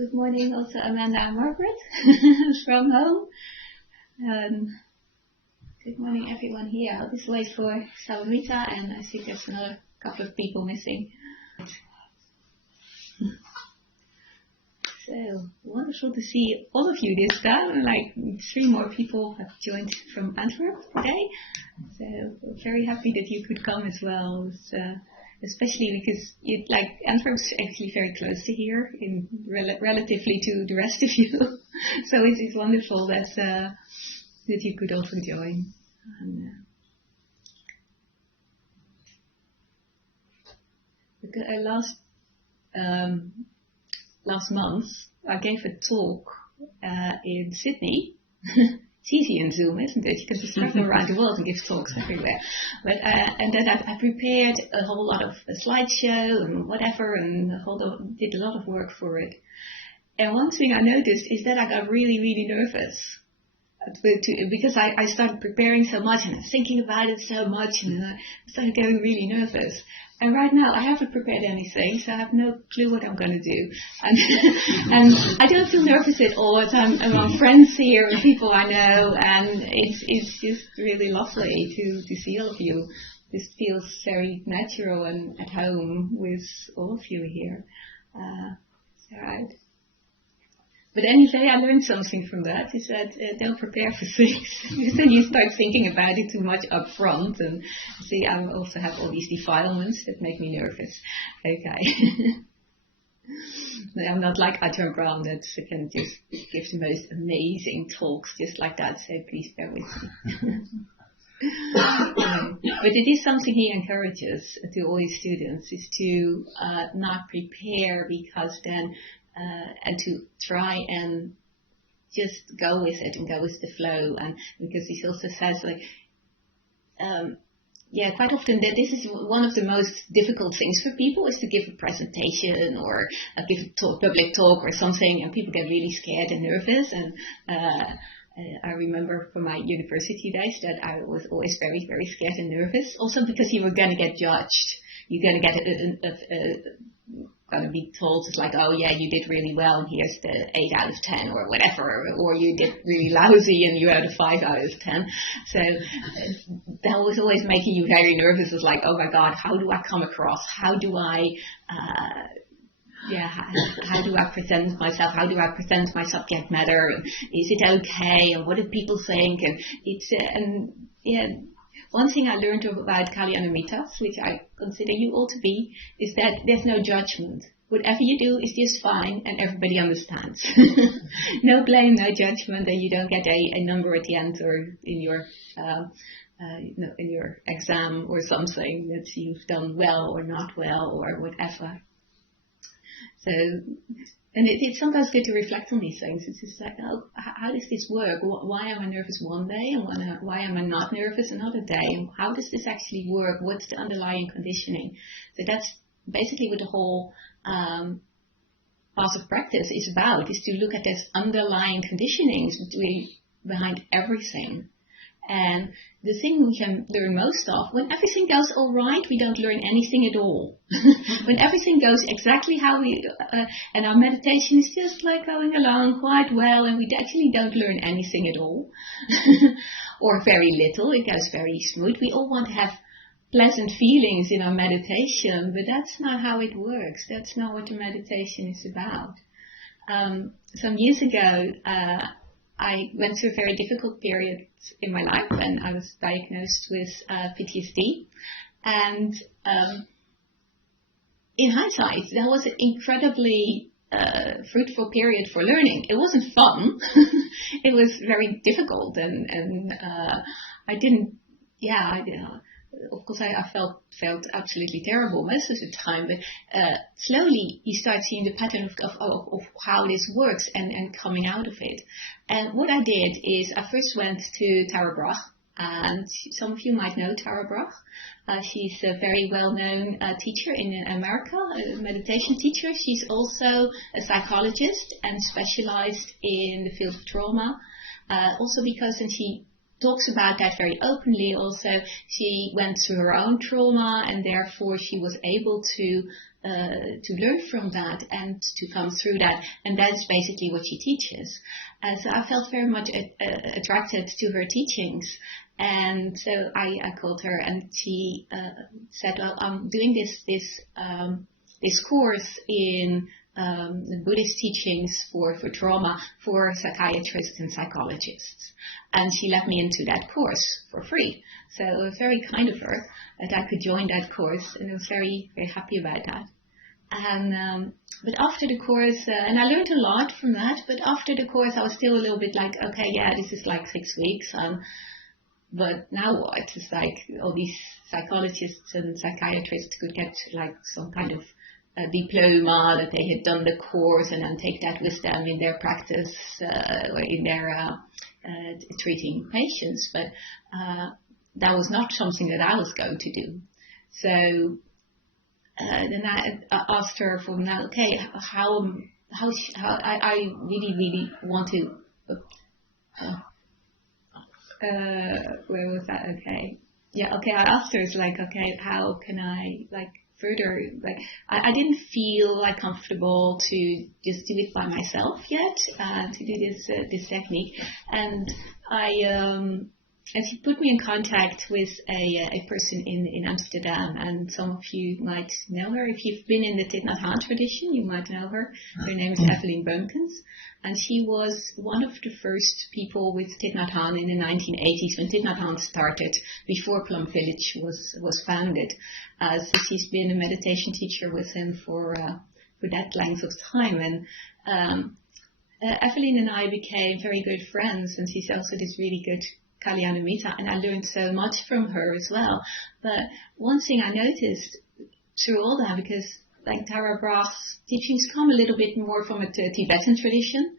Good morning also Amanda and Margaret from home. Good morning everyone here. I'll just wait for Samita, and I see there's another couple of people missing. So wonderful to see all of you this time. Like 3 more people have joined from Antwerp today. So we're very happy that you could come as well. Especially because Antwerp's actually very close to here, relatively to the rest of you. So it's wonderful that you could also join. Last month I gave a talk in Sydney. It's easy in Zoom, isn't it? You can just travel around the world and give talks everywhere. But and then I prepared a whole lot of a slideshow and whatever, and did a lot of work for it. And one thing I noticed is that I got really, really nervous because I started preparing so much and I was thinking about it so much, and I started getting really nervous. And right now I haven't prepared anything, so I have no clue what I'm going to do. And I don't feel nervous at all. I'm among friends here and people I know, and it's just really lovely to see all of you. This feels very natural and at home with all of you here. Right. But anyway, I learned something from that, is that don't prepare for things. Because then you start thinking about it too much up front. And see, I also have all these defilements that make me nervous. Okay. I'm not like Ajahn Brahm that can just give the most amazing talks just like that. So please bear with me. But it is something he encourages to all his students, is to not prepare, because then and to try and just go with it and go with the flow. And because he also says, quite often that this is one of the most difficult things for people, is to give a presentation or give a public talk or something, and people get really scared and nervous. And I remember from my university days that I was always very, very scared and nervous, also because you were going to get judged. You're going to get going to be told, it's like, oh yeah, you did really well, and here's the 8 out of 10 or whatever, or you did really lousy and you had a 5 out of 10. So that was always making you very nervous. It's like, oh my God, how do I come across? How do I how do I present myself? How do I present my subject matter? Is it okay? And what do people think? And it's one thing I learned about Kalyanamitas, which I consider you all to be, is that there's no judgment. Whatever you do is just fine, and everybody understands. No blame, no judgment, and you don't get a number at the end, or in your exam or something that you've done well or not well or whatever. So. And it's sometimes good to reflect on these things. It's just like, oh, how does this work? Why am I nervous one day, and why am I not nervous another day? And how does this actually work? What's the underlying conditioning? So that's basically what the whole path of practice is about, is to look at these underlying conditionings behind everything. And the thing we can learn most of, when everything goes all right, we don't learn anything at all. When everything goes exactly how and our meditation is just like going along quite well, and we actually don't learn anything at all, or very little, it goes very smooth. We all want to have pleasant feelings in our meditation, but that's not how it works. That's not what the meditation is about. Some years ago, I went through a very difficult period in my life when I was diagnosed with PTSD. And in hindsight, that was an incredibly fruitful period for learning. It wasn't fun. It was very difficult, and I didn't, of course I felt absolutely terrible most of the time, but slowly you start seeing the pattern of how this works and coming out of it. And what I did is I first went to Tara Brach, and some of you might know Tara Brach. She's a very well-known teacher in America, a meditation teacher. She's also a psychologist and specialized in the field of trauma, also because, and she talks about that very openly also, she went through her own trauma, and therefore she was able to to learn from that and to come through that. And that's basically what she teaches. So I felt very much attracted to her teachings. And so I called her, and she said, well, I'm doing this course in the Buddhist teachings for trauma for psychiatrists and psychologists. And she let me into that course for free. So it was very kind of her that I could join that course, and I was very, very happy about that. And but after the course, and I learned a lot from that, but after the course I was still a little bit like, okay, yeah, this is like 6 weeks, but now what? It's like all these psychologists and psychiatrists could get like some kind of diploma that they had done the course and then take that with them in their practice or in their treating patients. But that was not something that I was going to do. So then I asked her from now, okay, how I really want to. Where was that? Okay. Yeah, okay, I asked her, it's like, okay, how can I, like, further, like, I didn't feel, like, comfortable to just do it by myself yet, to do this technique, and and she put me in contact with a person in Amsterdam, and some of you might know her. If you've been in the Thich Nhat Hanh tradition, you might know her. Her name is Evelyn Bunkens, and she was one of the first people with Thich Nhat Hanh in the 1980s when Thich Nhat Hanh started, before Plum Village was founded. So she's been a meditation teacher with him for that length of time, and Evelyn and I became very good friends, and she's also this really good Kalyanamita, and I learned so much from her as well. But one thing I noticed through all that, because like Tara Brach's teachings come a little bit more from a Tibetan tradition,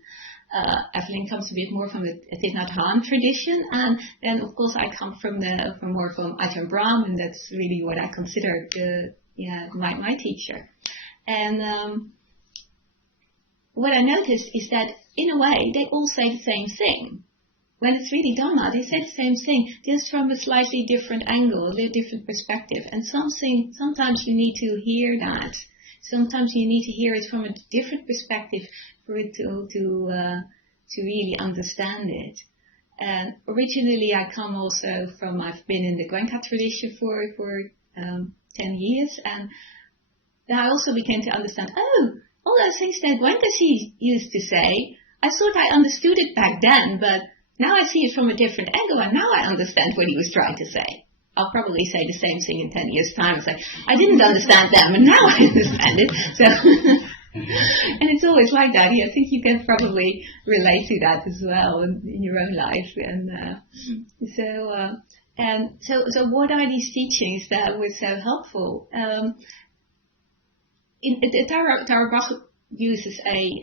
Evelyn comes a bit more from a Thich Nhat Hanh tradition, and then of course I come from more from Ajahn Brahm, and that's really what I consider my teacher. And what I noticed is that in a way they all say the same thing. When it's really Dhamma, they say the same thing, just from a slightly different angle, a little different perspective. And sometimes you need to hear that. Sometimes you need to hear it from a different perspective for it to really understand it. And originally, I come also from, I've been in the Goenka tradition for 10 years, and then I also began to understand, all those things that Goenka used to say, I thought I understood it back then, but now I see it from a different angle, and now I understand what he was trying to say. I'll probably say the same thing in 10 years' time. It's like, I didn't understand them, and now I understand it. So, and it's always like that. I think you can do relate to that as well in your own life. And so what are these teachings that were so helpful? Tara Brach uses a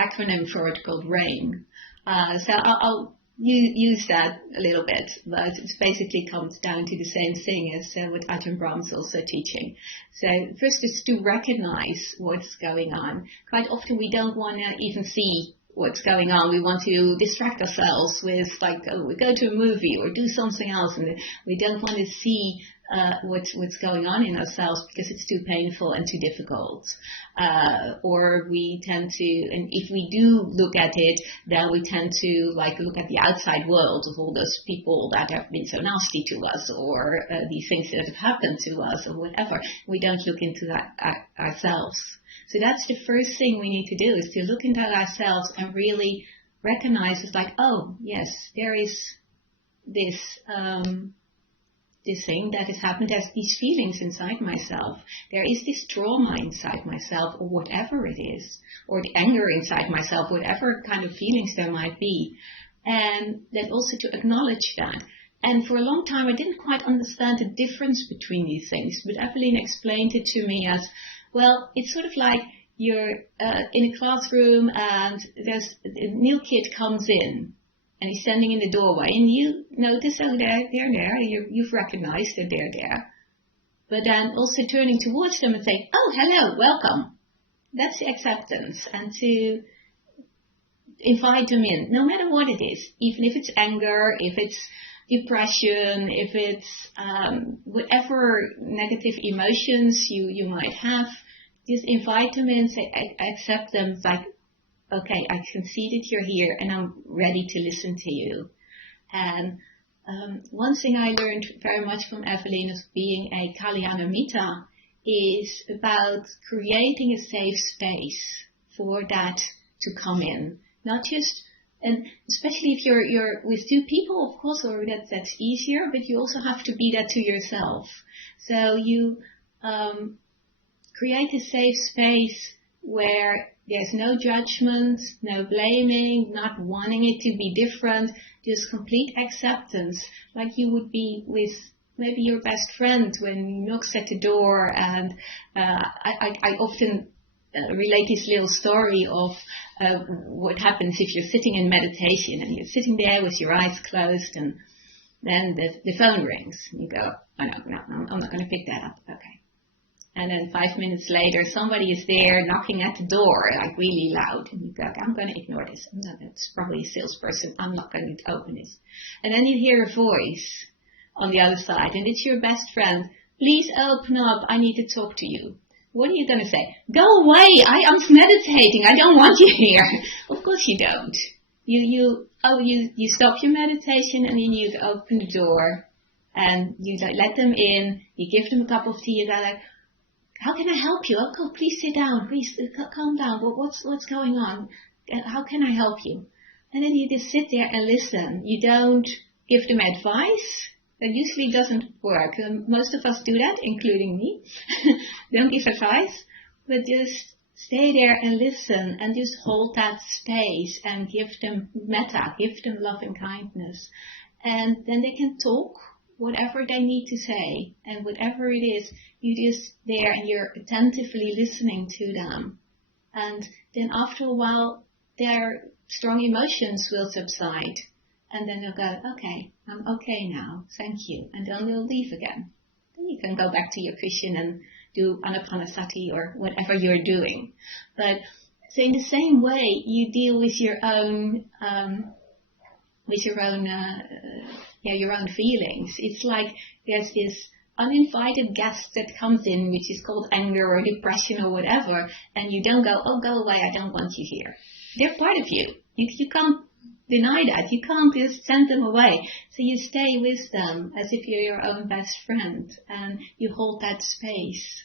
acronym for it called RAIN. So I'll use that a little bit, but it basically comes down to the same thing as what Ajahn Brahm is also teaching. So first is to recognize what's going on. Quite often we don't want to even see what's going on. We want to distract ourselves with we go to a movie or do something else, and we don't want to see what's going on in ourselves because it's too painful and too difficult. Or we tend to, and if we do look at it, then we tend to look at the outside world of all those people that have been so nasty to us, or these things that have happened to us, or whatever. We don't look into that ourselves. So that's the first thing we need to do, is to look into ourselves and really recognize it's like, oh yes, there is this thing that has happened. There's these feelings inside myself. There is this trauma inside myself, or whatever it is, or the anger inside myself, whatever kind of feelings there might be. And then also to acknowledge that. And for a long time, I didn't quite understand the difference between these things. But Evelyn explained it to me as, well, it's sort of like you're in a classroom and there's a new kid comes in. And he's standing in the doorway, and you notice, oh, they're there. You've recognized that they're there. But then also turning towards them and saying, oh, hello, welcome. That's the acceptance. And to invite them in, no matter what it is, even if it's anger, if it's depression, if it's whatever negative emotions you might have, just invite them in, say, accept them, like, okay, I can see that you're here and I'm ready to listen to you. And one thing I learned very much from Evelyn as being a Kalyana Mita is about creating a safe space for that to come in. Not just, and especially if you're with two people, of course, or that's easier, but you also have to be that to yourself. So you create a safe space where there's no judgment, no blaming, not wanting it to be different, just complete acceptance, like you would be with maybe your best friend when he knocks at the door. And I often relate this little story of what happens if you're sitting in meditation and you're sitting there with your eyes closed, and then the phone rings. And you go, oh no, I'm not going to pick that up. Okay. And then 5 minutes later, somebody is there knocking at the door, like really loud. And you go, I'm going to ignore this. It's probably a salesperson. I'm not going to open this. And then you hear a voice on the other side, and it's your best friend. Please open up. I need to talk to you. What are you going to say? Go away. I'm meditating. I don't want you here. Of course you don't. You stop your meditation, and then you open the door, and you let them in. You give them a cup of tea, and they're like, how can I help you? Oh, please sit down. Please calm down. What's going on? How can I help you? And then you just sit there and listen. You don't give them advice. That usually doesn't work. Most of us do that, including me. Don't give advice, but just stay there and listen and just hold that space and give them metta, give them loving kindness. And then they can talk whatever they need to say, and whatever it is, you just there and you're attentively listening to them. And then after a while, their strong emotions will subside. And then they'll go, okay, I'm okay now, thank you. And then they'll leave again. Then you can go back to your cushion and do anapanasati or whatever you're doing. But so in the same way, you deal with your own feelings. It's like there's this uninvited guest that comes in, which is called anger or depression or whatever, and you don't go, oh, go away, I don't want you here. They're part of you. You can't deny that. You can't just send them away. So you stay with them as if you're your own best friend, and you hold that space.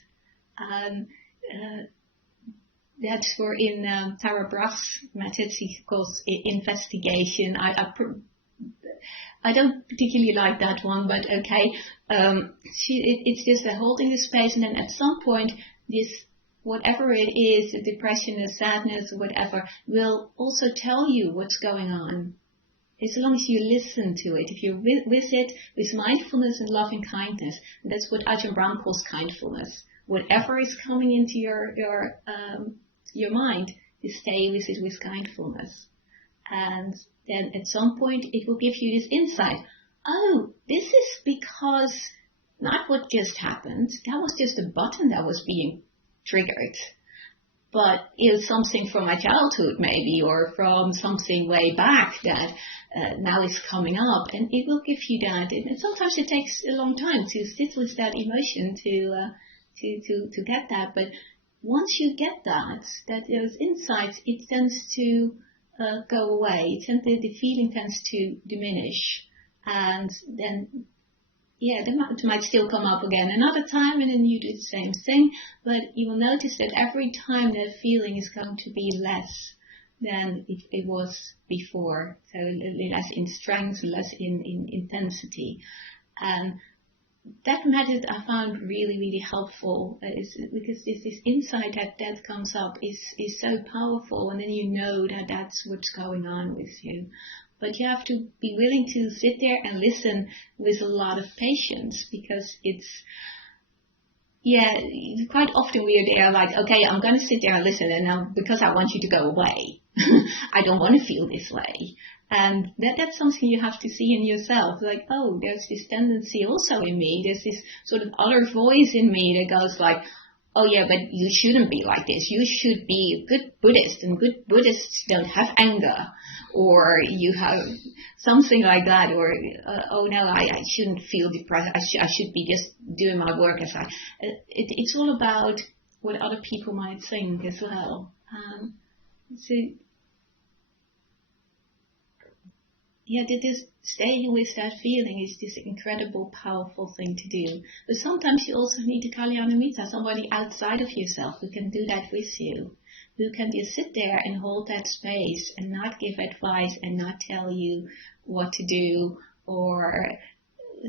That's where in Tara Brach's method, she calls it investigation. I don't particularly like that one, but okay. It's just holding the space, and then at some point, this, whatever it is, the depression, the sadness, or whatever, will also tell you what's going on. As long as you listen to it, if you're with it, with mindfulness and loving kindness, and that's what Ajahn Brahm calls kindfulness. Whatever is coming into your mind, you stay with it with kindfulness. And then at some point it will give you this insight. Oh, this is because not what just happened. That was just a button that was being triggered. But it was something from my childhood maybe, or from something way back that now is coming up. And it will give you that. And sometimes it takes a long time to sit with that emotion to get that. But once you get that those insights, it tends to go away. The feeling tends to diminish, and then it might still come up again another time, and then you do the same thing. But you will notice that every time that feeling is going to be less than it was before, so less in strength, less in intensity, and that method I found really, really helpful, because this insight that comes up is so powerful, and then you know that that's what's going on with you. But you have to be willing to sit there and listen with a lot of patience, because quite often we are there like, okay, I'm going to sit there and listen, and now because I want you to go away, I don't want to feel this way. And that's something you have to see in yourself. Like, oh, there's this tendency also in me. There's this sort of other voice in me that goes like, oh yeah, but you shouldn't be like this. You should be a good Buddhist, and good Buddhists don't have anger, or you have something like that, or oh no, I shouldn't feel depressed. I should be just doing my work as it's all about what other people might think as well. So yeah, this staying with that feeling is this incredible, powerful thing to do. But sometimes you also need a Kalyanamita, somebody outside of yourself who can do that with you, who can just sit there and hold that space and not give advice and not tell you what to do, or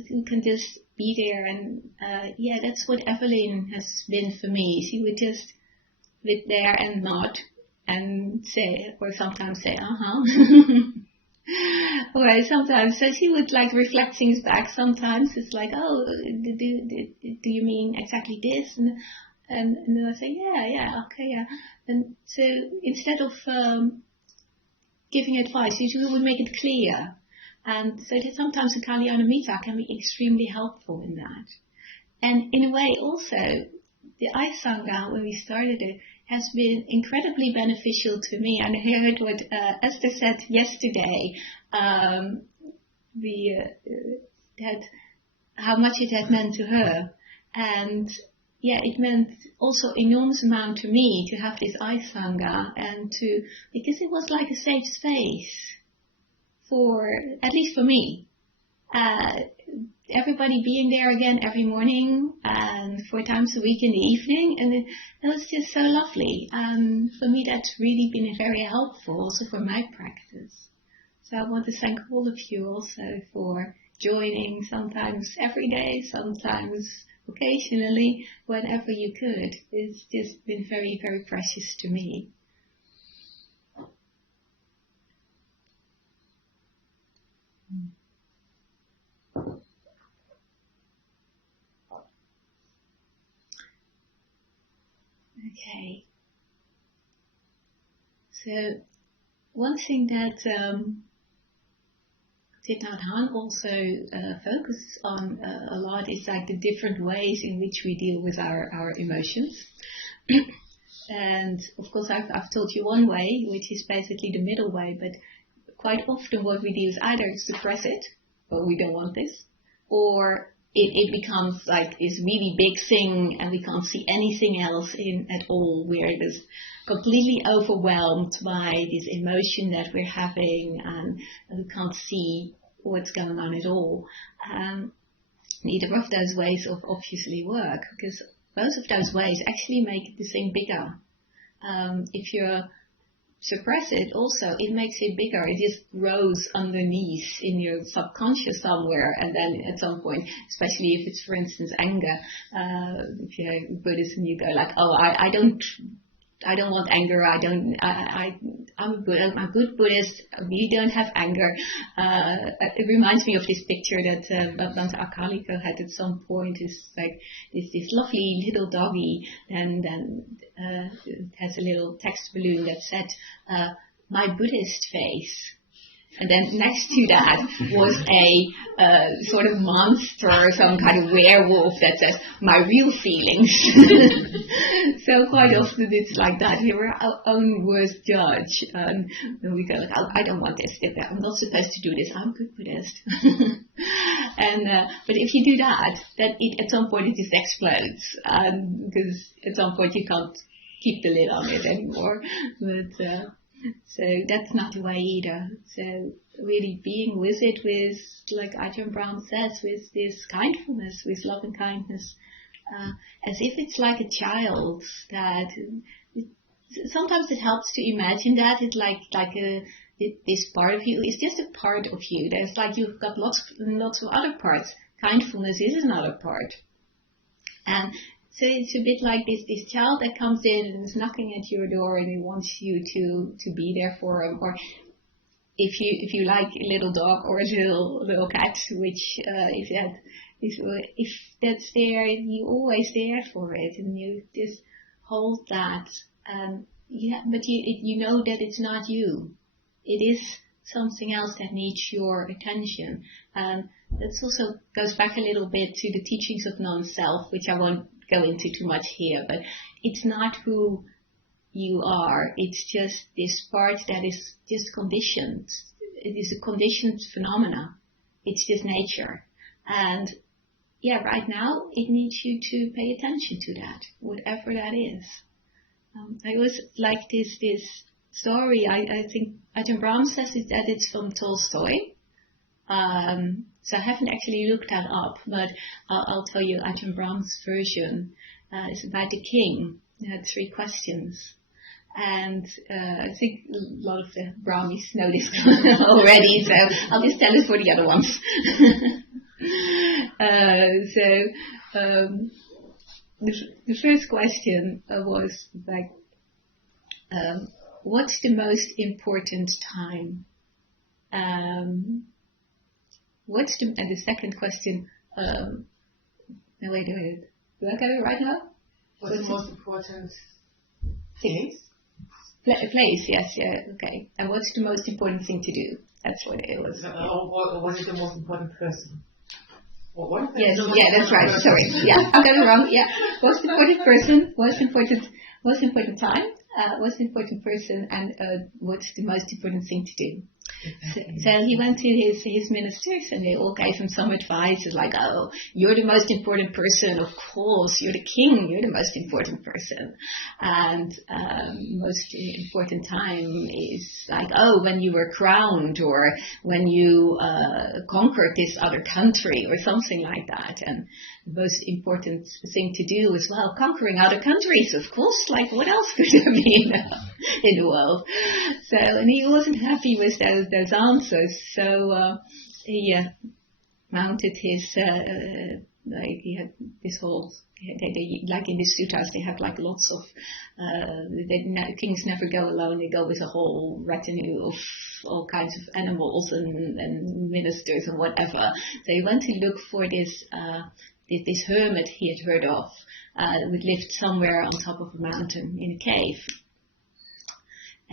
who can just be there. And yeah, that's what Evelyn has been for me. She would just sit there and nod and say, or sometimes say, or sometimes, so she would like reflect things back. Sometimes it's like, oh, do you mean exactly this? And then I say, yeah, okay, yeah. And so instead of giving advice, usually we would make it clear. And so that sometimes a Kalyanamita can be extremely helpful in that. And in a way also, the iSangha, when we started it, has been incredibly beneficial to me. And I heard what Esther said yesterday, that how much it had meant to her. And yeah, it meant also enormous amount to me to have this iSangha, and because it was like a safe space for, at least for me. Everybody being there again every morning and 4 times a week in the evening, and it was just so lovely. For me, that's really been very helpful also for my practice. So I want to thank all of you also for joining, sometimes every day, sometimes occasionally, whenever you could. It's just been very, very precious to me. Okay. So one thing that Thich Nhat Hanh also focuses on a lot is like the different ways in which we deal with our emotions. And of course I've told you one way, which is basically the middle way, but quite often what we do is either suppress it, but we don't want this, or it becomes like this really big thing and we can't see anything else in at all. We're just completely overwhelmed by this emotion that we're having, and we can't see what's going on at all. Neither of those ways obviously work, because both of those ways actually make the thing bigger. If you suppress it also, it makes it bigger. It just grows underneath in your subconscious somewhere, and then at some point, especially if it's, for instance, anger, if you're Buddhist and you go like, oh, I don't want anger. I'm a good Buddhist. We don't have anger. It reminds me of this picture that Bhante Akaliko had at some point. It's like this lovely little doggy, and then it has a little text balloon that said, "My Buddhist face." And then next to that was a sort of monster, some kind of werewolf that says, "My real feelings." So quite often it's like that. We're our own worst judge. And we go like, oh, I don't want this. I'm not supposed to do this. I'm a good Buddhist. But if you do that, at some point it just explodes. Because at some point you can't keep the lid on it anymore. But so that's not the way either. So really being with it, with, like Ajahn Brahm says, with this kindfulness, with love and kindness, as if it's like a child. Sometimes it helps to imagine that it's like this part of you is just a part of you. There's like you've got lots of other parts. Kindfulness is another part, and so it's a bit like this child that comes in and is knocking at your door and he wants you to be there for him. Or if you like a little dog or a little cat, which if that's there, you're always there for it, and you just hold that. But you know that it's not you. It is something else that needs your attention. That also goes back a little bit to the teachings of non-self, which I won't go into too much here, but it's not who you are. It's just this part that is just conditioned. It is a conditioned phenomena. It's just nature. And yeah, right now it needs you to pay attention to that, whatever that is. I always like this story. I think Ajahn Brahm says that it's from Tolstoy. So I haven't actually looked that up, but I'll tell you Ajahn Brahm's version. It's about the king. He had 3 questions. And I think a lot of the Brahmis know this already, so I'll just tell it for the other ones. The first question was like, what's the most important time? And the second question, no, wait, do I get it right now? What's the most important place? Place, yes, yeah, okay. And what's the most important thing to do? That's what it was. Or was it the most important person? Yes, yeah, that's right. Sorry, yeah, I got it wrong. Yeah, most important person, most important time, most important person, and what's the most important thing to do? So he went to his ministers, and they all gave him some advice. It's like, oh, you're the most important person, of course. You're the king. You're the most important person. And most important time is like, oh, when you were crowned, or when you conquered this other country, or something like that. And the most important thing to do as well, conquering other countries, of course. Like, what else could there be in the world? So, and he wasn't happy with those answers. So he mounted his like he had this whole. They like in the sutras, they have like lots of. Kings never go alone; they go with a whole retinue of all kinds of animals and ministers and whatever. So he went to look for this hermit he had heard of, who lived somewhere on top of a mountain in a cave.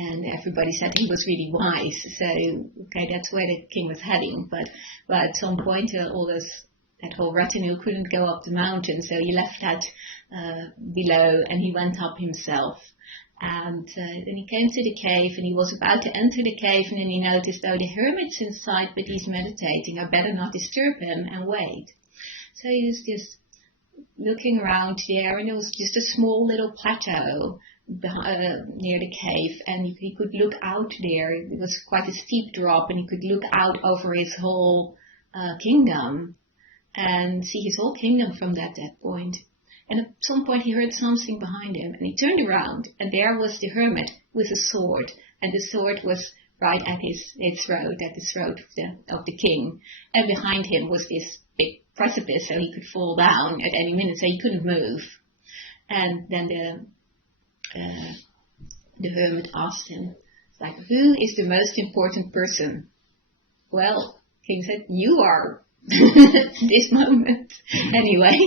And everybody said he was really wise. So, okay, that's where the king was heading. But at some point, that whole retinue couldn't go up the mountain. So he left that below, and he went up himself. And then he came to the cave, and he was about to enter the cave, and then he noticed, oh, the hermit's inside, but he's meditating. I better not disturb him and wait. So he was just looking around there, and it was just a small little plateau near the cave, and he could look out there. It was quite a steep drop, and he could look out over his whole kingdom and see his whole kingdom from that point. And at some point he heard something behind him, and he turned around, and there was the hermit with a sword, and the sword was right at his throat of the king, and behind him was this big precipice, so he could fall down at any minute, so he couldn't move. And then the hermit asked him, like, who is the most important person? Well, king said, you are. This moment anyway,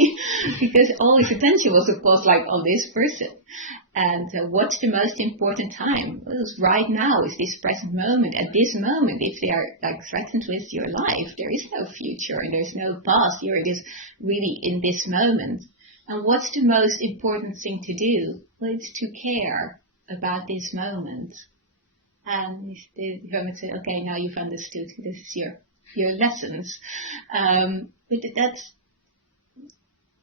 because all his attention was of course like on this person. And what's the most important time? Well, it's right now, is this present moment. At this moment, if they are like threatened with your life, there is no future and there's no past. You're just really in this moment. And what's the most important thing to do? Well, it's to care about this moment. And the hermit said, okay, now you've understood. This is your lessons. But that's,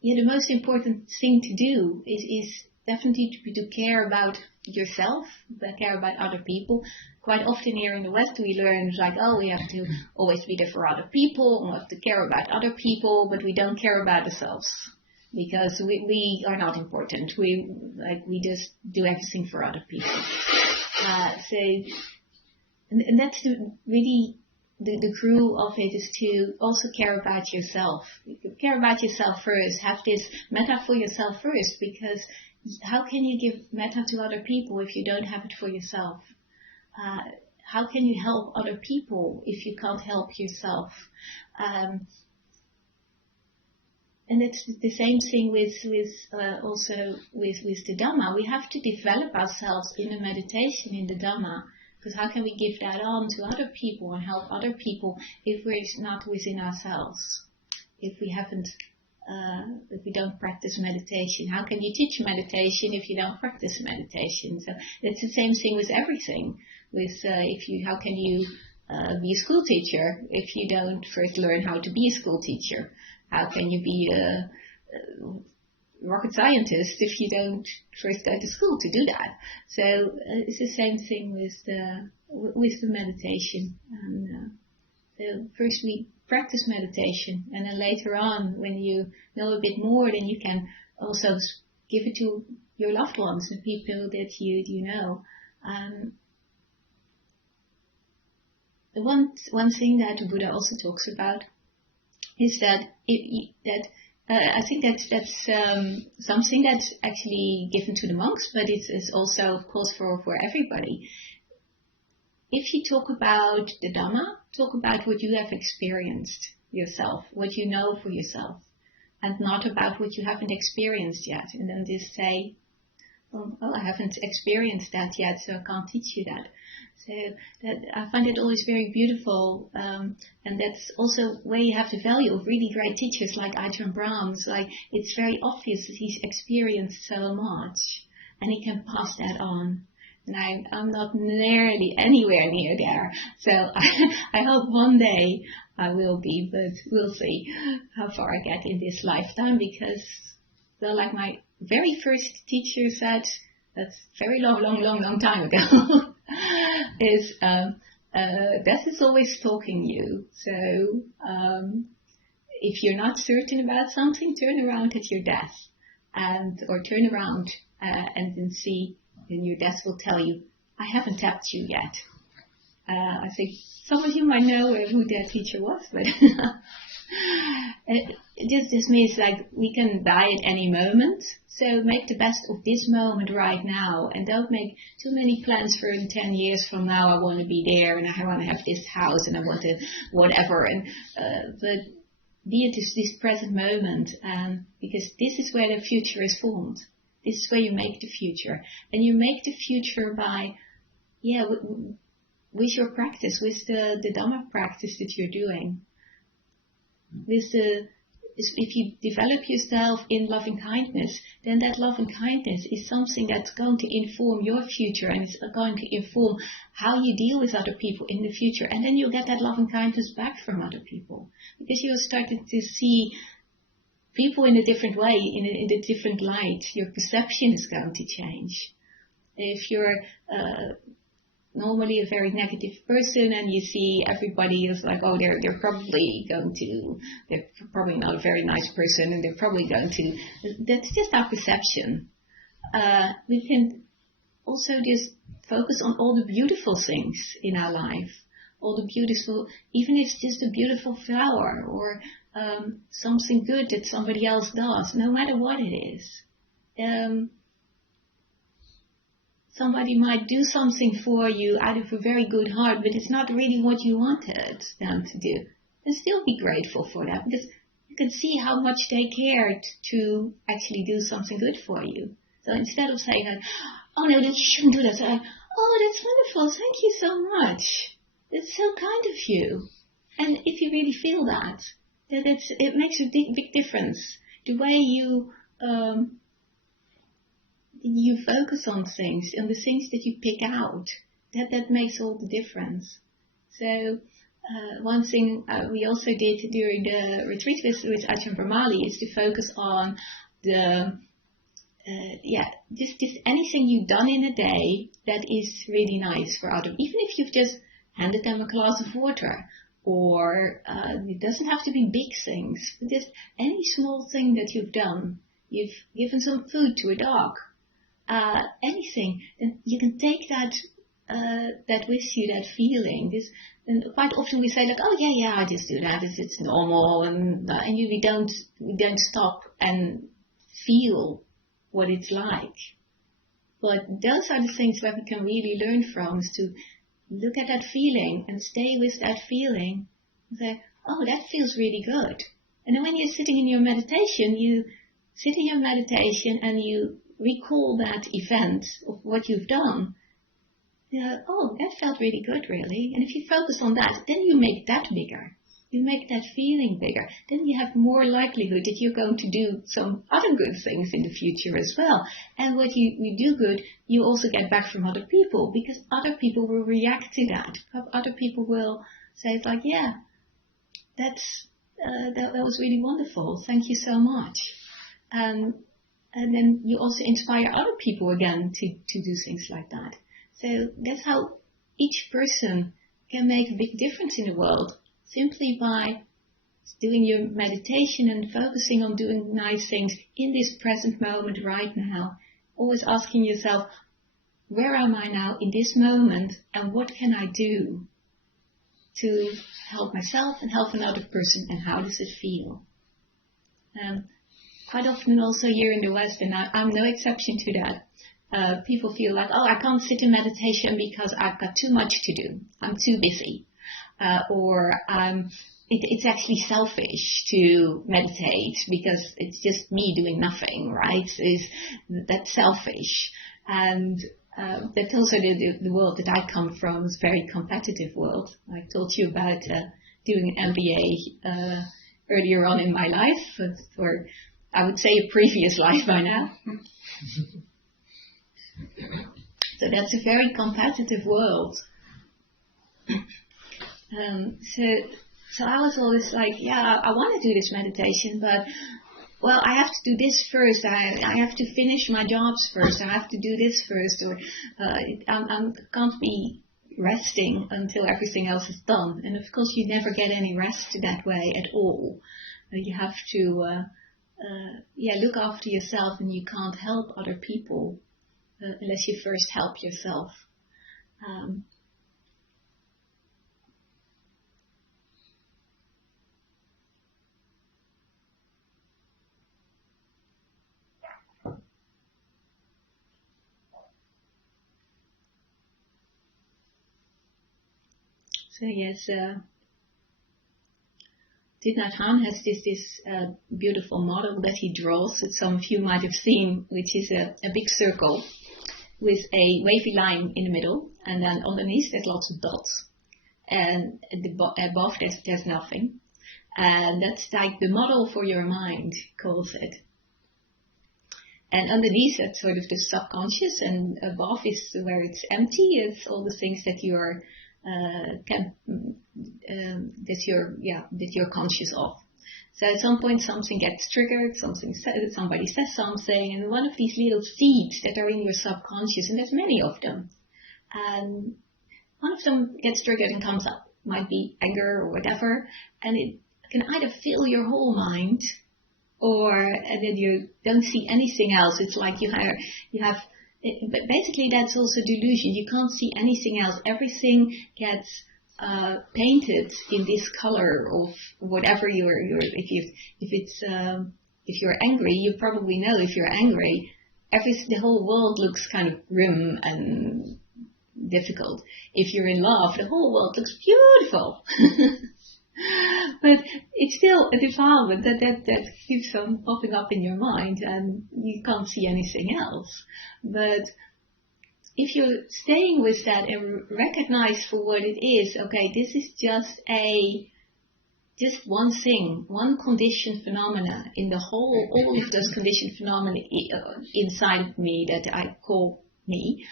the most important thing to do is definitely to care about yourself, but care about other people. Quite often here in the West we learn like, we have to always be there for other people, and we have to care about other people, but we don't care about ourselves. Because we are not important. We just do everything for other people. And that's really the crew of it, is to also care about yourself. Care about yourself first. Have this metta for yourself first, because how can you give metta to other people if you don't have it for yourself? How can you help other people if you can't help yourself? And it's the same thing with the Dhamma. We have to develop ourselves in the meditation, in the Dhamma. Because how can we give that on to other people and help other people if we're not within ourselves? If we haven't if we don't practice meditation? How can you teach meditation if you don't practice meditation? So it's the same thing with everything. With how can you be a school teacher if you don't first learn how to be a school teacher? How can you be a rocket scientist if you don't first go to school to do that? So it's the same thing with the meditation. And so first we practice meditation, and then later on, when you know a bit more, then you can also give it to your loved ones, the people that you know. The one thing that Buddha also talks about is that I think that's something that's actually given to the monks, but it's also, of course, for everybody. If you talk about the Dhamma, talk about what you have experienced yourself, what you know for yourself, and not about what you haven't experienced yet. And then just say, well, I haven't experienced that yet, so I can't teach you that. So that I find it always very beautiful, and that's also where you have the value of really great teachers like Ajahn Brahms. Like, it's very obvious that he's experienced so much, and he can pass that on. And I'm not nearly anywhere near there, so I hope one day I will be, but we'll see how far I get in this lifetime, because, well, like my very first teacher said, that's very long time ago, is death is always stalking you. So if you're not certain about something, turn around at your death, or turn around and then see, and your death will tell you, I haven't tapped you yet. I think some of you might know who that teacher was, but this means like we can die at any moment. So make the best of this moment right now, and don't make too many plans for 10 years from now. I want to be there, and I want to have this house, and I want to whatever. And but be at this present moment, because this is where the future is formed. This is where you make the future, and you make the future by, with your practice, with the Dhamma practice that you're doing. If you develop yourself in loving kindness, then that loving kindness is something that's going to inform your future, and it's going to inform how you deal with other people in the future. And then you'll get that loving kindness back from other people, because you're starting to see people in a different way, in a different light. Your perception is going to change. If you're normally a very negative person, and you see everybody is like, oh, they're probably not a very nice person, and they're probably going to, that's just our perception. We can also just focus on all the beautiful things in our life, all the beautiful, even if it's just a beautiful flower, or something good that somebody else does, no matter what it is. Somebody might do something for you out of a very good heart, but it's not really what you wanted them to do. And still be grateful for that, because you can see how much they cared to actually do something good for you. So instead of saying, oh no, you shouldn't do that, say, oh, that's wonderful, thank you so much. It's so kind of you. And if you really feel that it makes a big difference. The way you focus on things, and the things that you pick out, that makes all the difference. So one thing we also did during the retreat with Ajahn Brahmali is to focus on just anything you've done in a day that is really nice for others, even if you've just handed them a glass of water, or it doesn't have to be big things, but just any small thing that you've done. You've given some food to a dog, anything, and you can take that with you, that feeling. And quite often we say like, oh yeah, I just do that. It's normal, and we don't stop and feel what it's like. But those are the things that we can really learn from, is to look at that feeling and stay with that feeling and say, oh, that feels really good. And then when you're sitting in your meditation, you sit in your meditation and you recall that event of what you've done. Oh, that felt really good, really. And if you focus on that, then you make that bigger. you make that feeling bigger, then you have more likelihood that you're going to do some other good things in the future as well. And what you do good, you also get back from other people, because other people will react to that. Other people will say, it's like, yeah, that was really wonderful. Thank you so much. And then you also inspire other people again to do things like that. So that's how each person can make a big difference in the world, simply by doing your meditation and focusing on doing nice things in this present moment right now. Always asking yourself, where am I now in this moment, and what can I do to help myself and help another person, and how does it feel? Quite often also here in the West, and I'm no exception to that, people feel like, oh, I can't sit in meditation because I've got too much to do. I'm too busy. Or it's actually selfish to meditate because it's just me doing nothing, right? That's selfish. And that's also the world that I come from, is a very competitive world. I told you about doing an MBA earlier on in my life, or I would say a previous life by now. So that's a very competitive world. So I was always like, yeah, I want to do this meditation, but, well, I have to do this first. I have to finish my jobs first. I have to do this first, or I can't be resting until everything else is done. And of course, you never get any rest that way at all. You have to, look after yourself, and you can't help other people unless you first help yourself. So yes, Thich Nhat Hanh has this beautiful model that he draws, that some of you might have seen, which is a big circle with a wavy line in the middle, and then underneath there's lots of dots, and above there's nothing. And that's like the model for your mind, calls it. And underneath that's sort of the subconscious, and above is where it's empty. It's all the things that you're that you're conscious of. So at some point something gets triggered, somebody says something, and one of these little seeds that are in your subconscious, and there's many of them, and one of them gets triggered and comes up. Might be anger or whatever, and it can either fill your whole mind, and then you don't see anything else. It's like you have. But basically, that's also delusion. You can't see anything else. Everything gets painted in this color of whatever you're. If you're angry, you probably know if you're angry, the whole world looks kind of grim and difficult. If you're in love, the whole world looks beautiful. But it's still a defilement that keeps on popping up in your mind, and you can't see anything else. But if you're staying with that and recognize for what it is, okay, this is just one thing, one conditioned phenomena in the whole, all of those conditioned phenomena inside me that I call me,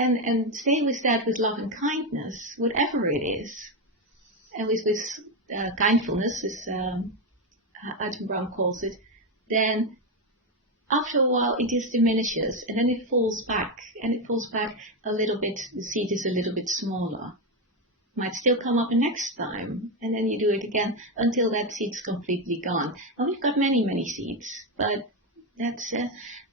and stay with that with love and kindness, whatever it is, and with kindfulness, as Adam Brown calls it, then after a while it just diminishes, and then it falls back, a little bit. The seed is a little bit smaller. Might still come up next time, and then you do it again until that seed's completely gone. And we've got many, many seeds, but that's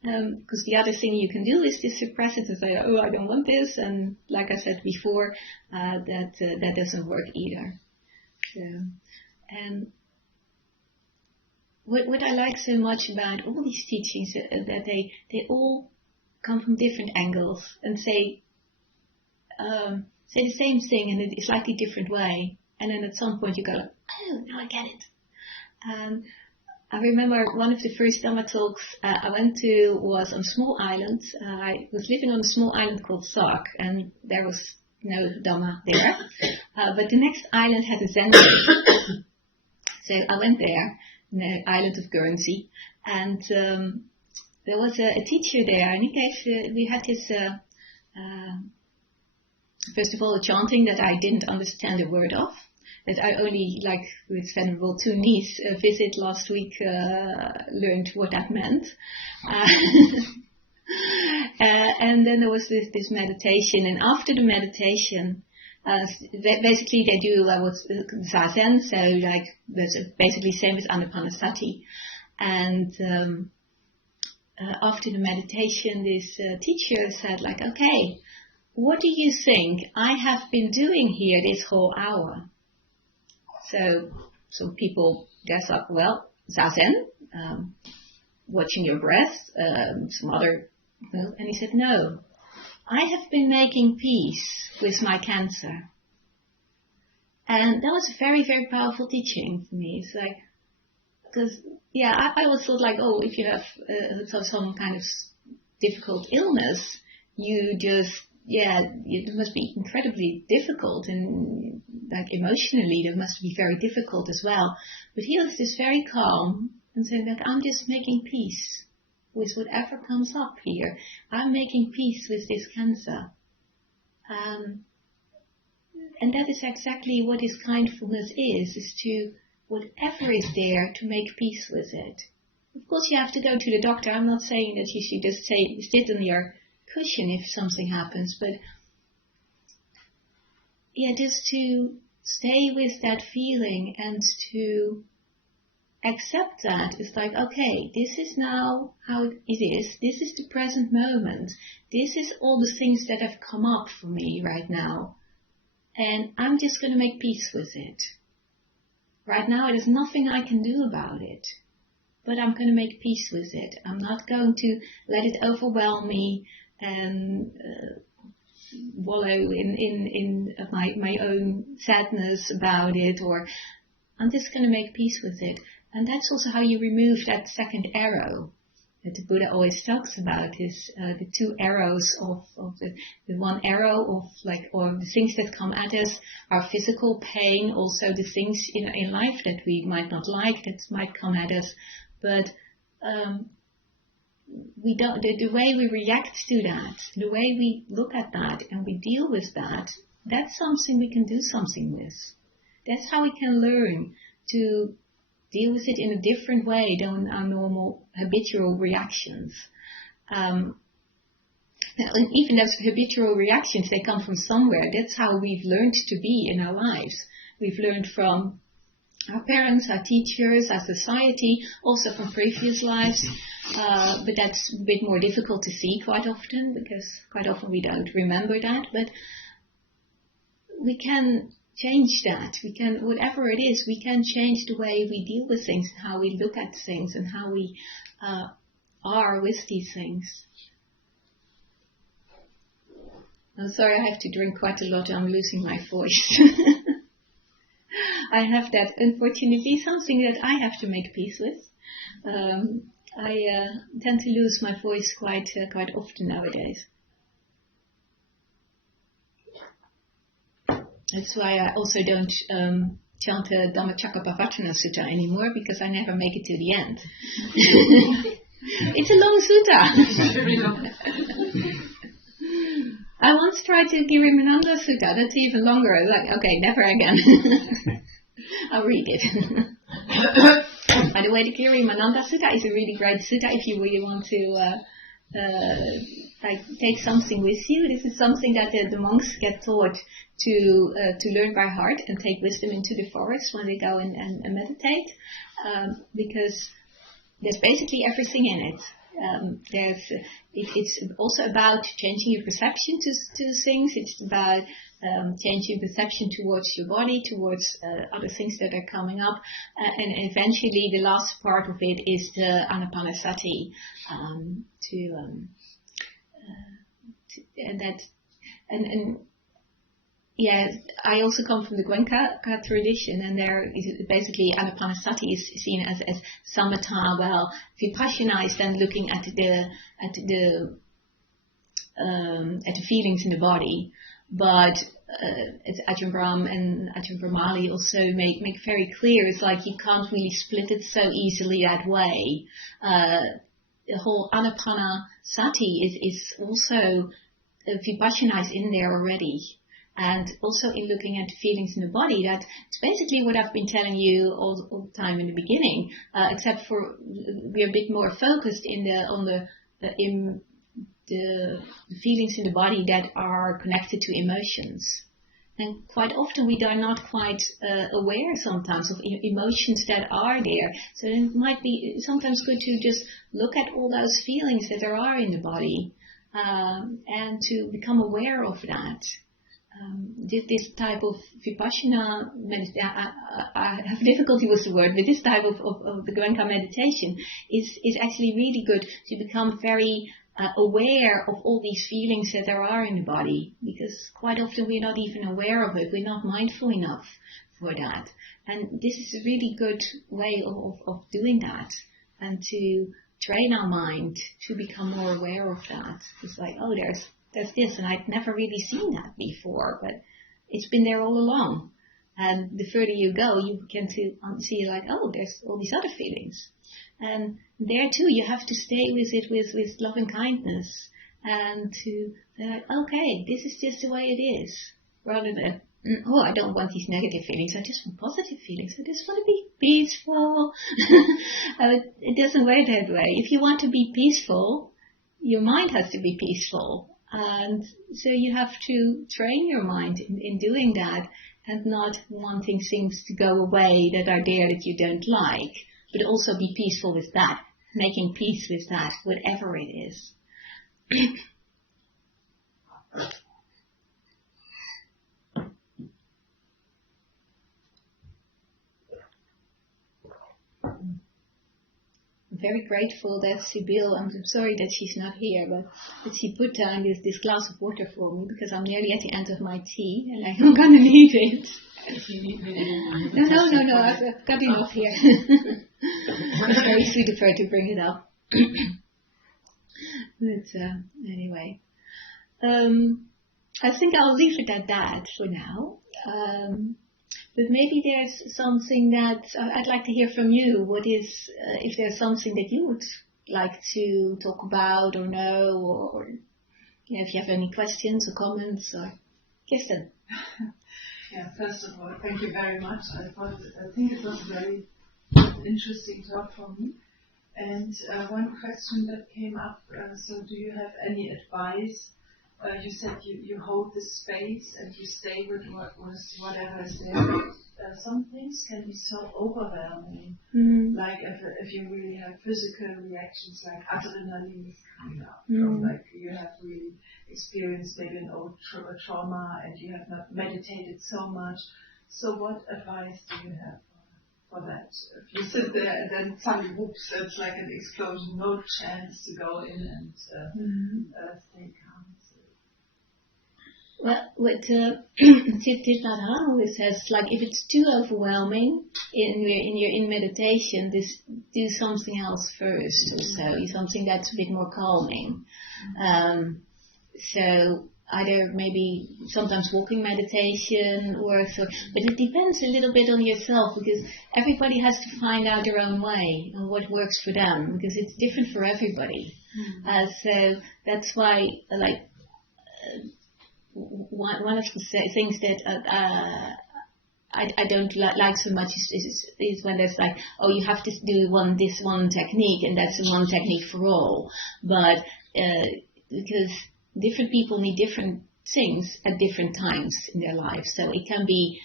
because the other thing you can do is to suppress it and say, oh, I don't want this, and like I said before, that doesn't work either. So, and what I like so much about all these teachings that they all come from different angles and say the same thing in a slightly different way, and then at some point you go, oh, now I get it. I remember one of the first Dhamma talks I went to was on a small island. I was living on a small island called Sark, and there was no Dhamma there. But the next island had a Zen day. So I went there, in the island of Guernsey, and there was a teacher there, and he gave, we had this, first of all, a chanting that I didn't understand a word of, that I only, like with Venerable Tunis visit last week, learned what that meant. And then there was this meditation, and after the meditation, basically they do what's zazen, so like that's basically same as anapanasati. And after the meditation, this teacher said, like, okay, what do you think I have been doing here this whole hour? So some people guess up, well, zazen, watching your breath, some other, and he said, no, I have been making peace with my cancer. And that was a very, very powerful teaching for me. It's like, because, yeah, I always thought like, oh, if you have some kind of difficult illness, you just, yeah, it must be incredibly difficult, and like emotionally, it must be very difficult as well. But he was just very calm and saying that I'm just making peace with whatever comes up here. I'm making peace with this cancer. And that is exactly what his kindfulness is to whatever is there, to make peace with it. Of course, you have to go to the doctor. I'm not saying that you should just sit on your cushion if something happens, but yeah, just to stay with that feeling and to accept that. It's like, okay, this is now how it is. This is the present moment. This is all the things that have come up for me right now. And I'm just going to make peace with it. Right now, there's nothing I can do about it. But I'm going to make peace with it. I'm not going to let it overwhelm me and wallow in my own sadness about it. Or I'm just going to make peace with it. And that's also how you remove that second arrow that the Buddha always talks about, is the two arrows of the one arrow of like, or the things that come at us, our physical pain, also the things in life that we might not like, that might come at us, but we don't, the way we react to that, the way we look at that and we deal with that, that's something we can do something with. That's how we can learn to deal with it in a different way than our normal habitual reactions. And even those habitual reactions, they come from somewhere. That's how we've learned to be in our lives. We've learned from our parents, our teachers, our society, also from previous lives. But that's a bit more difficult to see quite often, because quite often we don't remember that. But we can change that. We can, whatever it is, we can change the way we deal with things, how we look at things, and how we are with these things. I'm sorry, I have to drink quite a lot. I'm losing my voice. I have that, unfortunately, something that I have to make peace with. I tend to lose my voice quite often nowadays. That's why I also don't chant the Dhamma Chakkapavatthana Sutta anymore, because I never make it to the end. It's a long sutta. I once tried to Girimananda Sutta. That's even longer. Like, okay, never again. I'll read it. By the way, the Girimananda Sutta is a really great sutta if you really want to take something with you. This is something that the monks get taught to learn by heart and take wisdom into the forest when they go and meditate, because there's basically everything in it. It's also about changing your perception to things. It's about changing perception towards your body, towards other things that are coming up, and eventually the last part of it is the anapanasati, yeah, I also come from the Goenka tradition, and there is basically anapanasati is seen as samatha. Well, vipassana is then looking at the feelings in the body, but Ajahn Brahm and Ajahn Brahmali also make very clear. It's like you can't really split it so easily that way. The whole Anapanasati is also, Vipassana is in there already. And also in looking at feelings in the body, that's basically what I've been telling you all the time in the beginning, except for we're a bit more focused on the feelings in the body that are connected to emotions. And quite often we are not quite aware sometimes of emotions that are there. So it might be sometimes good to just look at all those feelings that there are in the body and to become aware of that. This type of Vipassana meditation, I have difficulty with the word, but this type of the Goenka meditation is actually really good to become very aware of all these feelings that there are in the body, because quite often we're not even aware of it, we're not mindful enough for that. And this is a really good way of doing that, and to train our mind to become more aware of that. It's like, oh, there's this, and I'd never really seen that before, but it's been there all along. And the further you go, you begin to see like, oh, there's all these other feelings. And there too, you have to stay with it with loving kindness, and to like, okay, this is just the way it is, rather than, oh, I don't want these negative feelings, I just want positive feelings, I just want to be peaceful. It doesn't work that way. If you want to be peaceful, your mind has to be peaceful. And so you have to train your mind in doing that, and not wanting things to go away that are there that you don't like, but also be peaceful with that, making peace with that, whatever it is. I'm very grateful that Sibyl, I'm sorry that she's not here, but that she put down this glass of water for me, because I'm nearly at the end of my tea and I'm going to need it. No, I've got enough here. It's very sweet of her to bring it up. But anyway, I think I'll leave it at that for now. But maybe there's something that I'd like to hear from you. What is, if there's something that you would like to talk about or know, or if you have any questions or comments, or Kirsten. Yeah, first of all, thank you very much. I think it was a very interesting talk for me. And one question that came up, so do you have any advice? You said you hold the space and you stay with whatever is there. Some things can be so overwhelming, like if you really have physical reactions, like adrenaline is coming up, or like you have really experienced maybe an old trauma and you have not meditated so much. So what advice do you have for that? If you sit there and then suddenly, whoops, it's like an explosion, no chance to go in and stay calm. Well, what Thich Nhat Hanh always says, like, if it's too overwhelming in meditation, do something else first, or so, something that's a bit more calming. So either maybe sometimes walking meditation or so, but it depends a little bit on yourself, because everybody has to find out their own way and what works for them, because it's different for everybody. So that's why, like, one of the things that I don't like so much is when there's like, oh, you have to do this one technique, and that's the one technique for all. But because different people need different things at different times in their lives, so it can be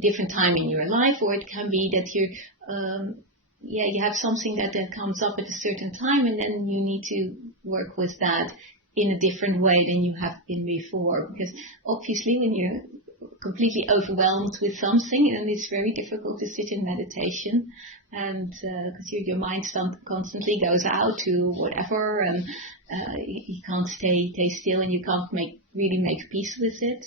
different time in your life, or it can be that you have something that comes up at a certain time, and then you need to work with that in a different way than you have been before. Because obviously when you're completely overwhelmed with something, then it's very difficult to sit in meditation, and because your mind constantly goes out to whatever, and you can't stay still, and you can't really make peace with it.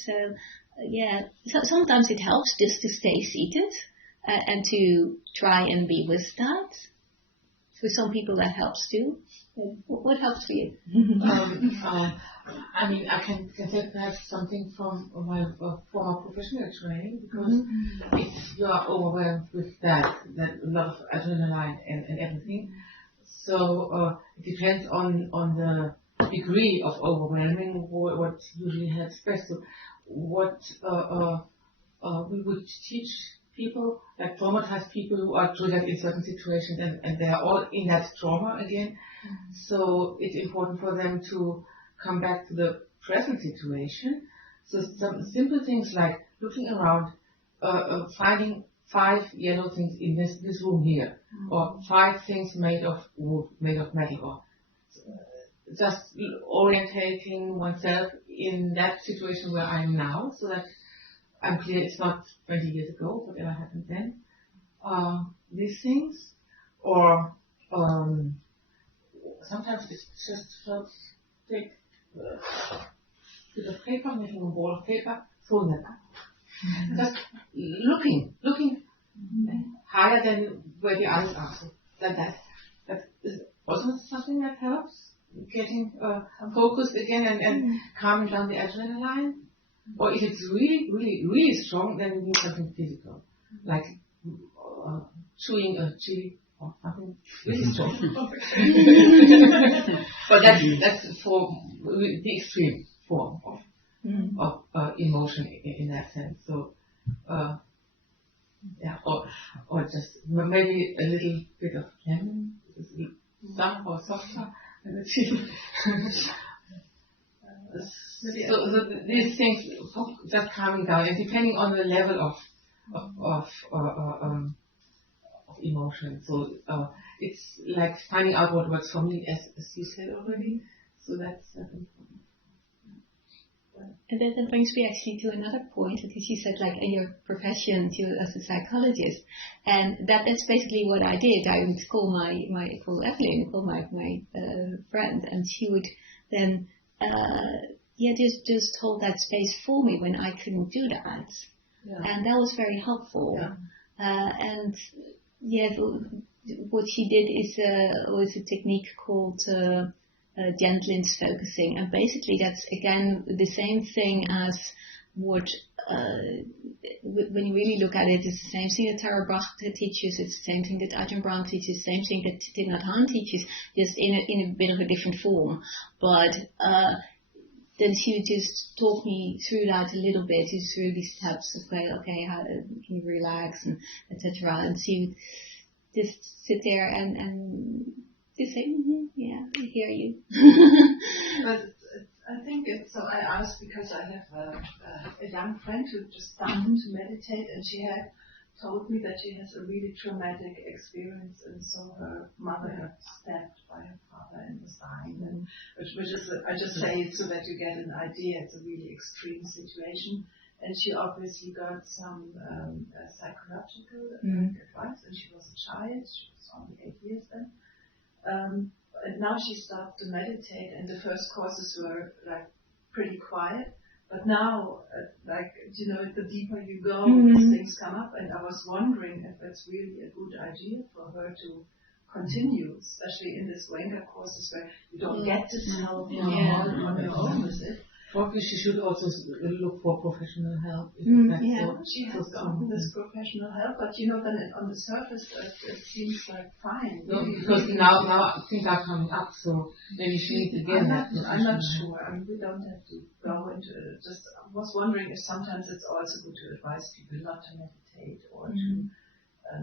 So sometimes it helps just to stay seated and to try and be with that. For some people that helps too. What helps for you? I mean, I can say perhaps something from my former professional training, because if you are overwhelmed with that a lot of adrenaline and everything, so it depends on the degree of overwhelming what usually helps best. So what we would teach people, like traumatized people who are triggered in certain situations and they are all in that trauma again. So it's important for them to come back to the present situation. So some simple things like looking around, finding 5 yellow things in this room here, or 5 things made of wood, made of metal, or just orientating oneself in that situation where I am now, so that I'm clear it's not 20 years ago, whatever happened then. These things, or sometimes it's just take a bit of paper, making a ball of paper, throwing it up. Just looking higher than where the others are. So that is also something that helps getting focused again and calming down the adrenaline. Or if it's really, really, really strong, then you need something physical, like chewing a chili or something really strong. But that's for the extreme form of emotion in that sense. So yeah, or just maybe a little bit of lemon, some or softer, and the chili. So these things just calming down, and depending on the level of emotion. So it's like finding out what works for me, as you said already. So that's important. And that brings me actually to another point, because you said like in your profession, you as a psychologist, and that's basically what I did. I would call call Evelyn, call my friend, and she would then just hold that space for me when I couldn't do that, and that was very helpful. And what she did was a technique called gentleness focusing, and basically that's again the same thing as what when you really look at it, it's the same thing that Tara Brach teaches, it's the same thing that Ajahn Brahm teaches, the same thing that Thich Nhat Hanh teaches, just in a bit of a different form. But then she would just talk me through that a little bit, just through these steps of okay, how can you relax and etc. And she would just sit there and just say, yeah, I hear you. But I think it's so. I asked because I have a young friend who just started to meditate, and she had told me that she has a really traumatic experience, and so her mother got stabbed by her father in the spine, and which is I just say it so that you get an idea. It's a really extreme situation, and she obviously got some psychological advice, and she was a child. She was only 8 years then. And now she started to meditate, and the first courses were like pretty quiet. But now, the deeper you go, these things come up, and I was wondering if it's really a good idea for her to continue, especially in this Wenger courses where you don't get to tell on your own with it. Probably she should also look for professional help. She has gotten this professional help, but then on the surface it seems like fine. No, because now things are coming up, so maybe she needs again. I'm not sure. I mean, we don't have to go into it. Just I was wondering if sometimes it's also good to advise people not to meditate or to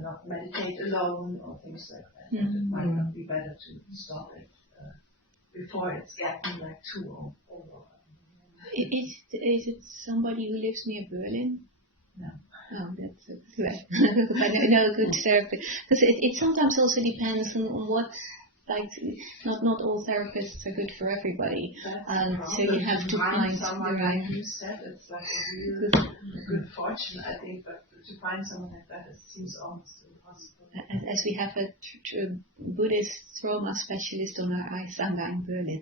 not meditate alone or things like that. It might not be better to stop it before it's getting like too over. Is it somebody who lives near Berlin? No. Oh, that's good. I know a good therapist. Because it sometimes also depends on what, like, not all therapists are good for everybody. So you have to find someone like you said. It's like a good fortune, I think, but to find someone like that, it seems almost impossible. As we have a Buddhist trauma specialist on our iSangha in Berlin.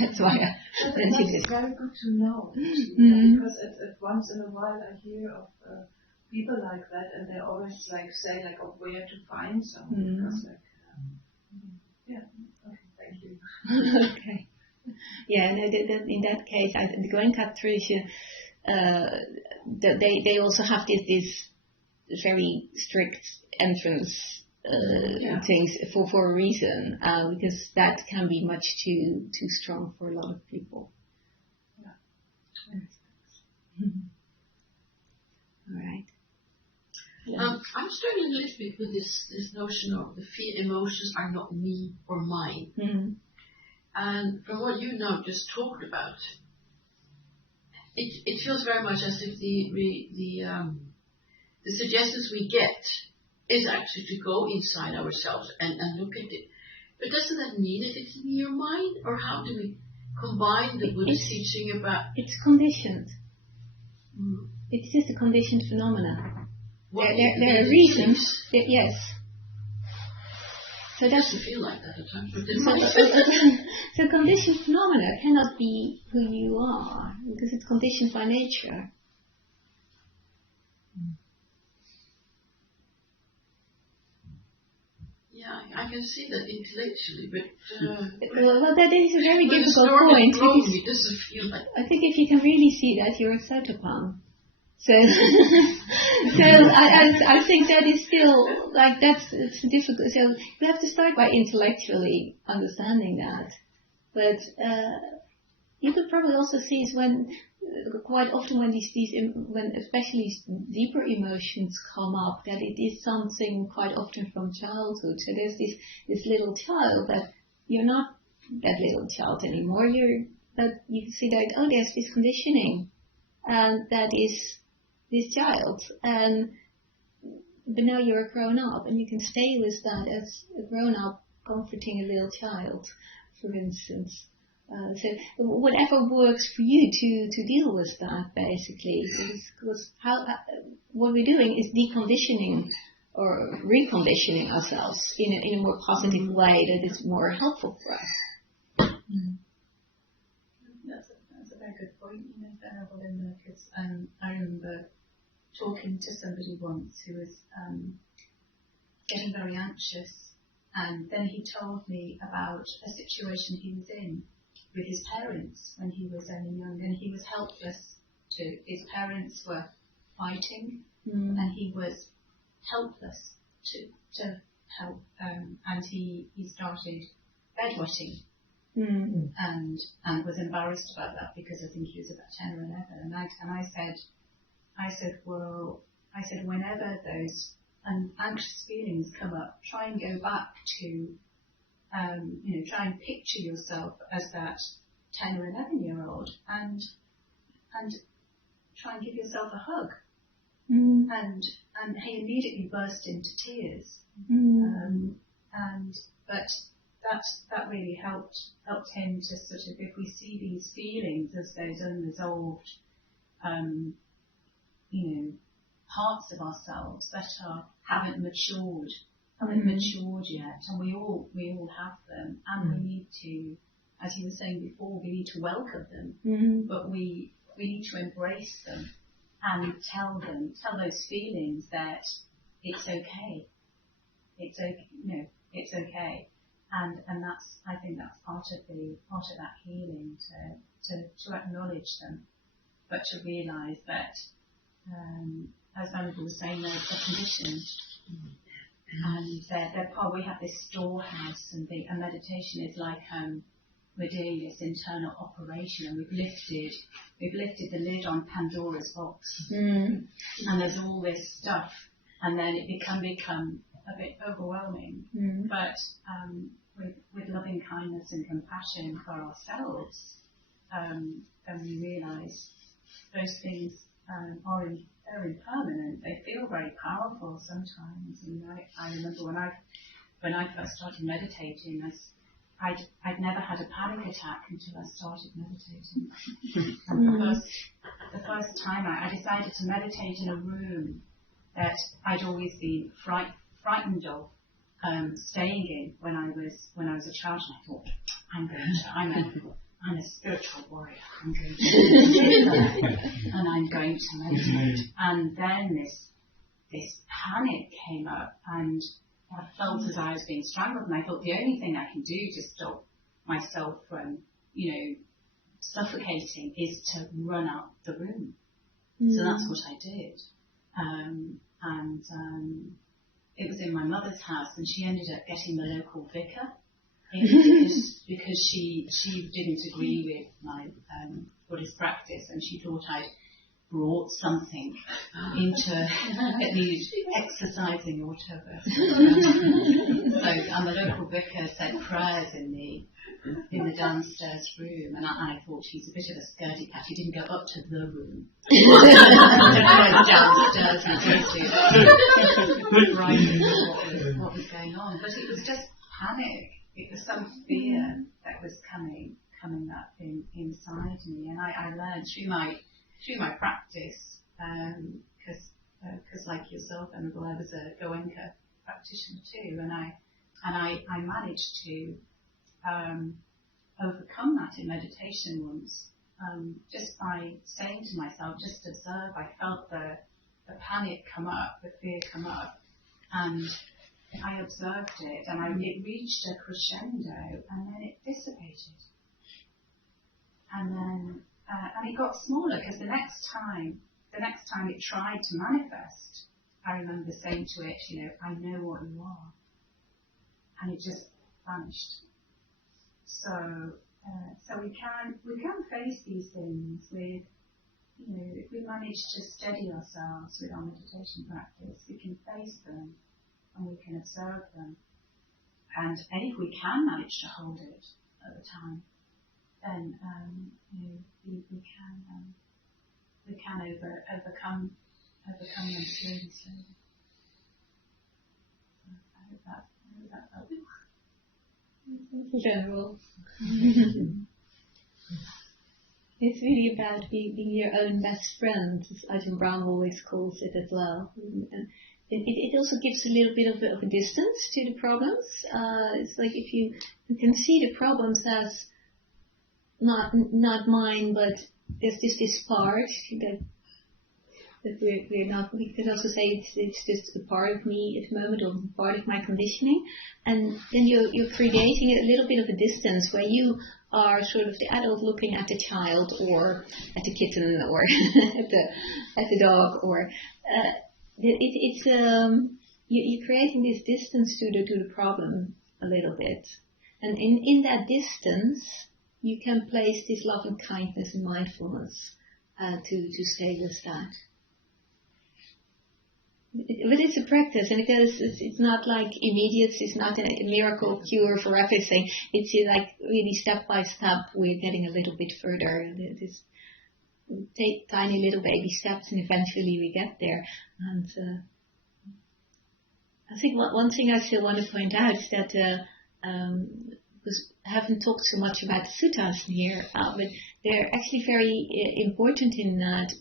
That's why I mentioned it. It's very good to know, because at once in a while I hear of people like that, and they always say where to find someone. Because okay, Thank you. Okay. Yeah, no, in that case, the Goenka tradition, they also have this very strict entrance things for a reason, because that can be much too strong for a lot of people. Yeah. All right. I'm struggling a little bit with this notion of the emotions are not me or mine. Mm-hmm. And from what you now just talked about, it feels very much as if the suggestions we get is actually to go inside ourselves and look at it. But doesn't that mean that it's me or mine? Or how do we combine the Buddhist teaching about... It's conditioned. It's just a conditioned phenomenon. There are reasons. Yes. So that's... It doesn't feel like that at times. So conditioned phenomena cannot be who you are, because it's conditioned by nature. Yeah, I can see that intellectually, but... well, that is a very difficult point. It doesn't feel like... I think if you can really see that, you're a sotapan. So, I think that is still, like, it's difficult. So you have to start by intellectually understanding that. But you could probably also see is when, quite often when when especially deeper emotions come up, that it is something quite often from childhood. So there's this little child that you're not that little child anymore. But you can see that, oh, there's this conditioning, and that is this child, but now you're a grown up, and you can stay with that as a grown up comforting a little child, for instance. So whatever works for you to deal with that, basically, because what we're doing is deconditioning or reconditioning ourselves in a more positive way that is more helpful for us. That's a very good point, because I remember talking to somebody once who was getting very anxious, and then he told me about a situation he was in with his parents when he was only young, and he was helpless too. His parents were fighting, and he was helpless to help, and he started bedwetting. And was embarrassed about that because I think he was about 10 or 11. And I said, whenever those anxious feelings come up, try and go back to, try and picture yourself as that 10 or 11-year-old and try and give yourself a hug. And he immediately burst into tears. But that really helped him to sort of, if we see these feelings as those unresolved, parts of ourselves that haven't matured yet, and we all have them, and we need to, as you were saying before, we need to welcome them, but we need to embrace them and tell those feelings that it's okay. It's okay, it's okay. And I think that's part of that healing, to acknowledge them, but to realise that, as Venerable was saying, they're conditioned, and they're part. We have this storehouse, and meditation is like we're doing this internal operation, and we've lifted the lid on Pandora's box, and there's all this stuff, and then it can become a bit overwhelming, but with loving kindness and compassion for ourselves, then we realise those things they're impermanent. They feel very powerful sometimes. And I remember when I first started meditating, I'd never had a panic attack until I started meditating. And the first time I decided to meditate in a room that I'd always been frightened of staying in when I was a child, and I thought, I'm a spiritual warrior. I'm going to sit there and I'm going to meditate. And then this panic came up, and I felt as I was being strangled, and I thought the only thing I can do to stop myself from, suffocating is to run out the room. So that's what I did. It was in my mother's house, and she ended up getting the local vicar because she didn't agree with my Buddhist practice, and she thought I'd brought something into it needed exercising or whatever. And the local vicar said prayers in the downstairs room, and I thought he's a bit of a scaredy cat. He didn't go up to the room. He went downstairs and what was going on. But it was just panic. It was some fear that was coming up inside me, and I learned through my practice, because like yourself, Annabelle, I was a Goenka practitioner too, and I managed to overcome that in meditation once, just by saying to myself, just observe. I felt the panic come up, the fear come up, and I observed it, and it reached a crescendo, and then it dissipated, and then and it got smaller, because the next time it tried to manifest, I remember saying to it, I know what you are, and it just vanished. So we can face these things with, if we manage to steady ourselves with our meditation practice, we can face them and we can observe them. And if we can manage to hold it at the time, then we can overcome them slowly. I hope that helps. In general. It's really about being your own best friend, as Ajahn Brahm always calls it as well. And it also gives a little bit of a distance to the problems. It's like if you can see the problems as not mine, but there's just this part that we're not. We could also say it's just a part of me at the moment, or part of my conditioning, and then you're creating a little bit of a distance where you are sort of the adult looking at the child, or at the kitten, or at the dog, or you're creating this distance to the problem a little bit, and in that distance you can place this love and kindness and mindfulness to stay with that. But it's a practice, and it's not like immediate. It's not a miracle cure for everything. It's like really step by step. We're getting a little bit further. Just take tiny little baby steps, and eventually we get there. And I think one thing I still want to point out is that because I haven't talked so much about the suttas here, but they're actually very important in that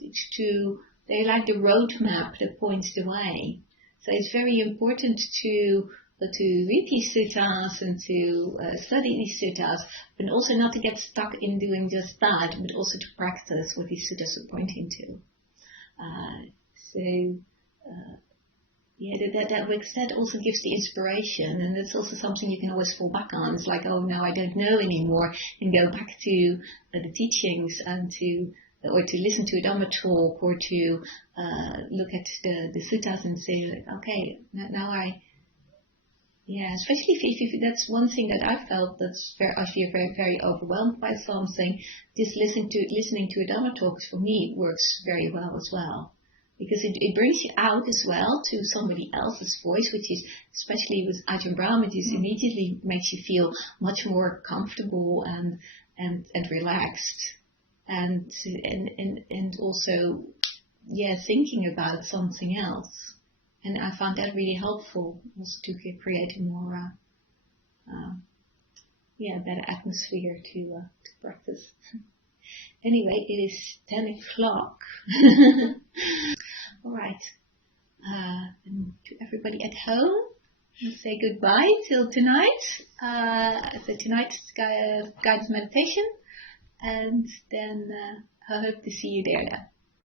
they're like the roadmap that points the way. So it's very important to read these suttas and to study these suttas, but also not to get stuck in doing just that, but also to practice what these suttas are pointing to. That also gives the inspiration, and it's also something you can always fall back on. It's like, oh, now I don't know anymore, and go back to the teachings and to listen to a Dhamma talk, or to look at the suttas and say, okay, now especially if that's one thing that I felt I feel very, very overwhelmed by something. Just listening to a Dhamma talk for me works very well as well, because it brings you out as well to somebody else's voice, which is, especially with Ajahn Brahm, it just immediately makes you feel much more comfortable and relaxed. And also, thinking about something else, and I found that really helpful, also to create a more, better atmosphere to practice. Anyway, it is 10 o'clock. All right, and to everybody at home, I'll say goodbye till tonight. Tonight's guided meditation. And then I hope to see you there then.